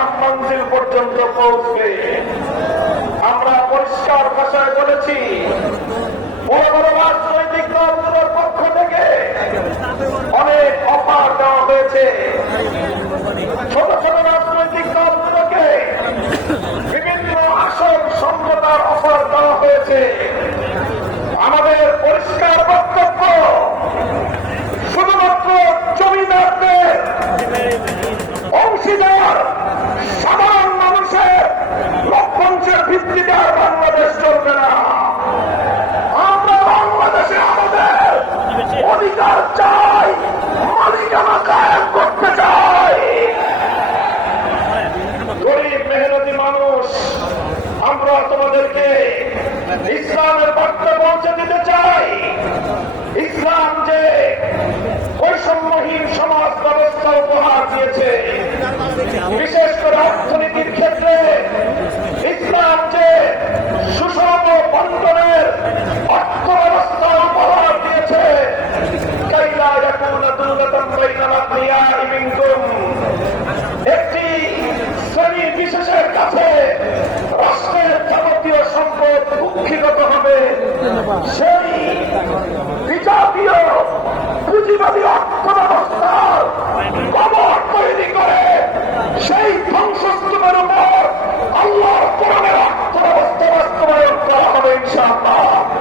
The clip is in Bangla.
ইসলাম মঞ্জিল পর্যন্ত পৌঁছবে। আমরা পরিষ্কার ভাষায় বলেছি, বড় বড় রাজনৈতিক দলগুলোর পক্ষ থেকে অনেক অফার দেওয়া হয়েছে। ছোট ছোট রাজনৈতিক দলগুলোকে বিভিন্ন আসন সমঝোতার অফার দেওয়া হয়েছে। আমাদের পরিষ্কার বক্তব্য, শুধুমাত্র জমিদারদের অংশীদার সাধারণ মানুষের লভ্যাংশের ভিত্তিতে আর বাংলাদেশ চলবে না। আমরা বাংলাদেশে আমাদের অধিকার চাই, মালিকানা কায়েম করতে চাই। গরিব মেহনতি মানুষ, আমরা তোমাদেরকে ইসলামের বার্তা পৌঁছে দিতে চাই। ইসলাম যে বৈষম্যহীন সমাজ ব্যবস্থা উপহার দিয়েছে, বিশেষ করে অর্থনীতির ক্ষেত্রে ইসলাম যে সুষম বন্টনের অর্থ ব্যবস্থা উপহার দিয়েছে, একটি শ্রেণী বিশেষের কাছে রাষ্ট্রের যাবতীয় সম্পদ কুক্ষিগত হবে, সেই বিজাতীয় পুঁজিবাদী অর্থ ব্যবস্থার কবর তৈরি করে সেই